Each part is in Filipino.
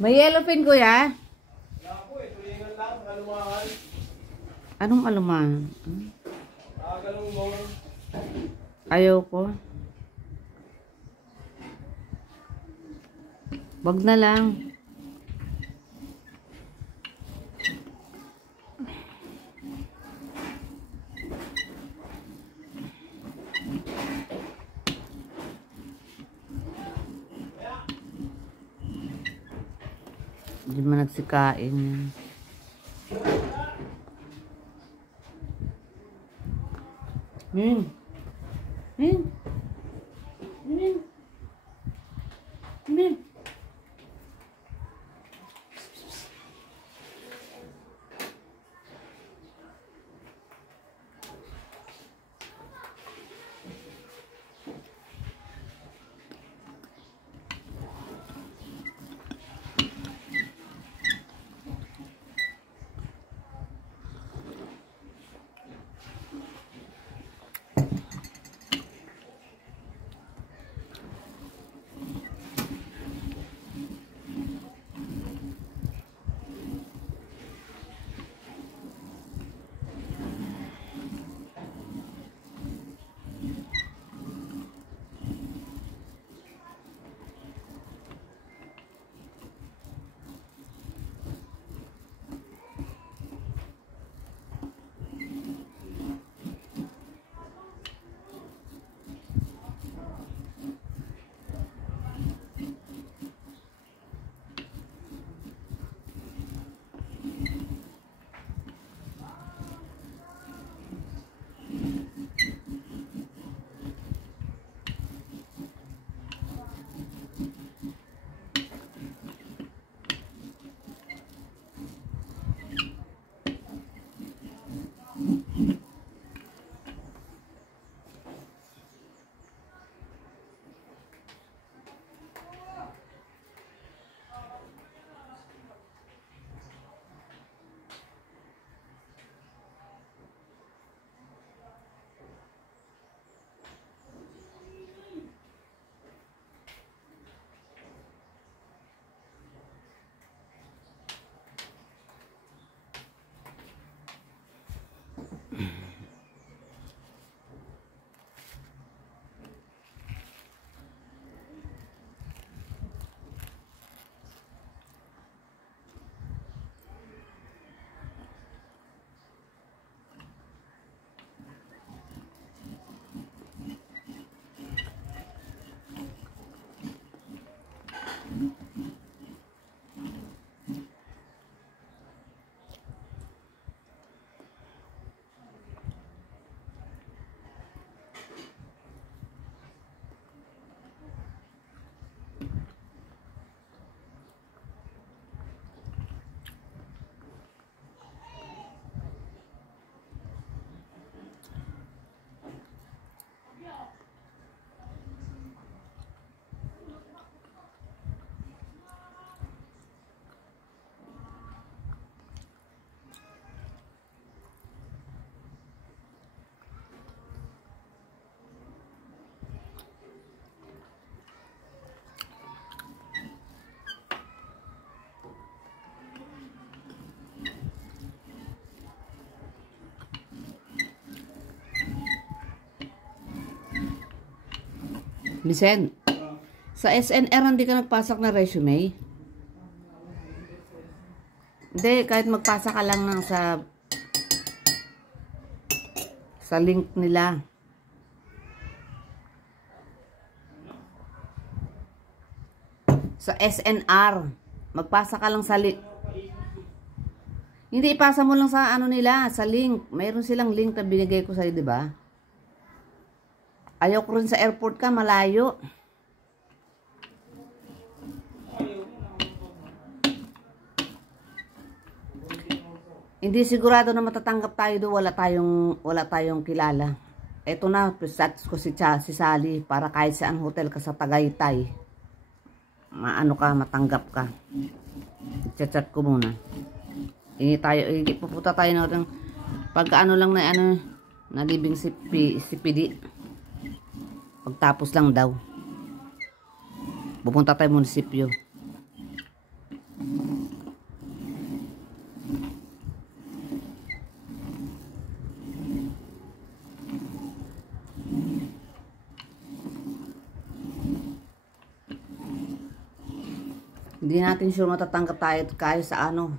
May yellow pin, kuya? Wala po eh, tulingan lang, kalumahan. Anong alumahan? Nakagalong mo. Ayaw ko. Wag na lang. Hindi man nagsikain yan. Min. Vicen, sa SNR hindi ka nagpasak na resume? Hindi, kahit magpasa ka lang ng sa link nila. Sa SNR, magpasa ka lang sa link. Hindi, ipasa mo lang sa ano nila, sa link. Mayroon silang link na binigay ko sa'yo, di ba? Ayaw ko rin sa airport ka, malayo. Hindi sigurado na matatanggap tayo doon, wala tayong kilala. Eto na, presats ko si Sally para kahit saan hotel ka sa Tagaytay. Maano ka, matanggap ka. Chat ko muna. Hindi pupunta tayo ng pagka ano lang na libing si PD. Pagtapos lang daw. Pupunta tayo munisipyo. Hindi natin sure matatanggap tayo kaya sa ano.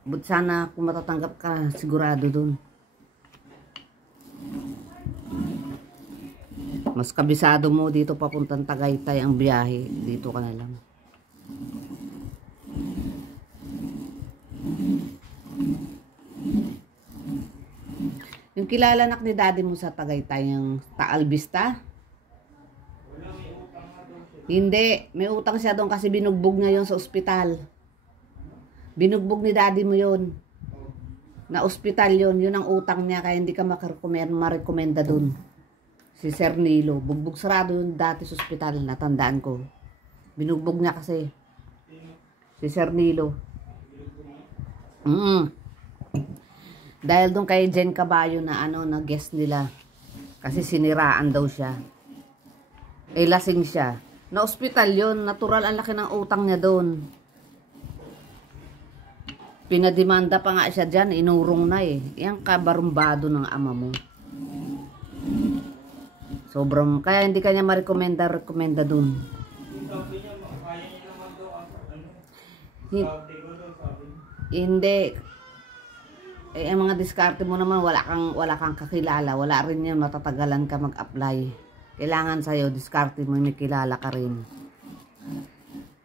But sana kung matatanggap ka, sigurado dun. Mas kabisado mo dito papuntang Tagaytay ang biyahe. Dito ka na lang. Yung kilala anak ni daddy mo sa Tagaytay, yung Taal Vista? Hindi, may utang siya doon kasi binugbog niya yun sa ospital. Binugbog ni daddy mo yun. Na ospital yun, yun ang utang niya kaya hindi ka marekomenda doon. Si Sir Nilo, bugbog sarado yun dati sa ospital, natandaan ko. Binugbog niya kasi. Si Sir Nilo. Dahil doon kay Jen Caballo na ano, na guest nila. Kasi siniraan daw siya. Eh lasing siya. Na ospital yun, natural ang laki ng utang niya doon. Pinademanda pa nga siya dyan, inurong na eh. Yan kabarumbado ng ama mo. Sobrang, kaya hindi kanya rekomenda doon. Hindi. Eh, ang mga diskarte mo naman, wala kang kakilala. Wala rin yun, matatagalan ka mag-apply. Kailangan sa'yo, diskarte mo, may kilala ka rin.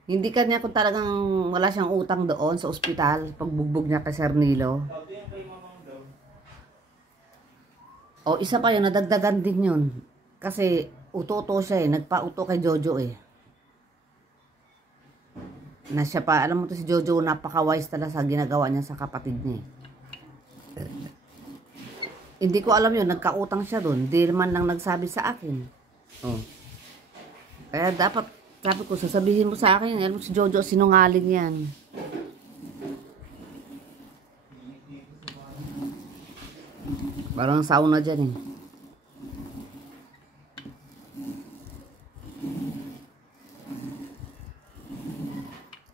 Hindi kanya kung talagang wala siyang utang doon sa ospital, pagbugbog niya kay Sir Nilo. O, isa pa yun, nadagdagan din yun. Kasi, uto-uto siya eh, nagpa-uto kay Jojo eh. Na siya pa, alam mo to si Jojo, napaka-wise talaga sa ginagawa niya sa kapatid niya. Hindi ko alam yun, nagkautang siya doon. Di man lang nagsabi sa akin. Oh. Kaya dapat, sabi ko, sasabihin mo sa akin, alam mo si Jojo, sinungaling yan. Parang sauna dyan eh.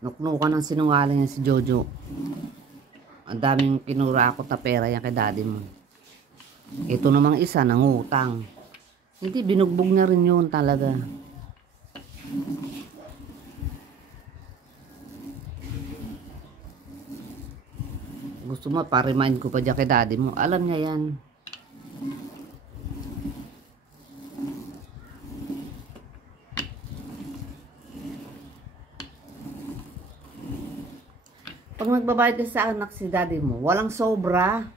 Nuknukan ng sinungaling yan si Jojo. Ang daming kinurakot na pera yan kay daddy mo. Ito namang isa, nangutang. Hindi, binugbog na rin yun talaga. Gusto mo, pa-remind ko pa dyan kay daddy mo. Alam niya yan. Pag nagbabayad ka sa anak si daddy mo, walang sobra.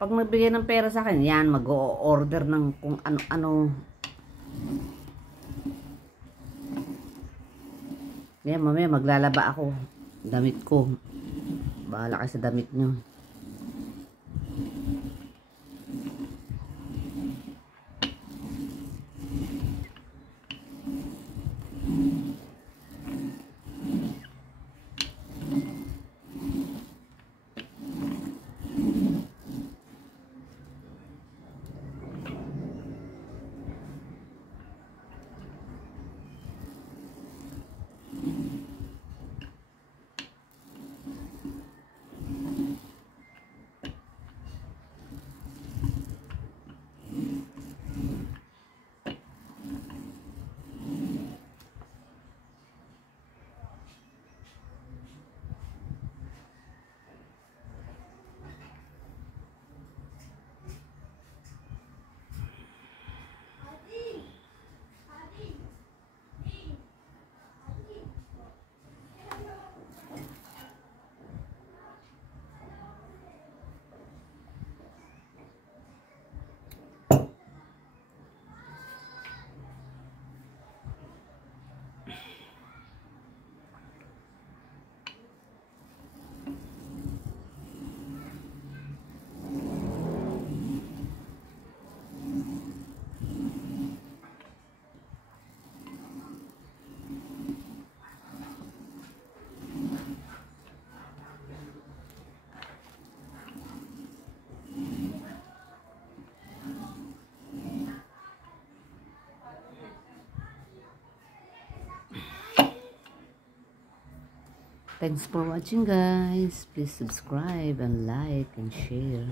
Pag nagbigay ng pera sa akin, yan, mag-o-order ng kung ano-ano. Yan, mamaya maglalaba ako. Damit ko. Bahala kayo sa damit nyo. Thanks for watching, guys. Please subscribe and like and share.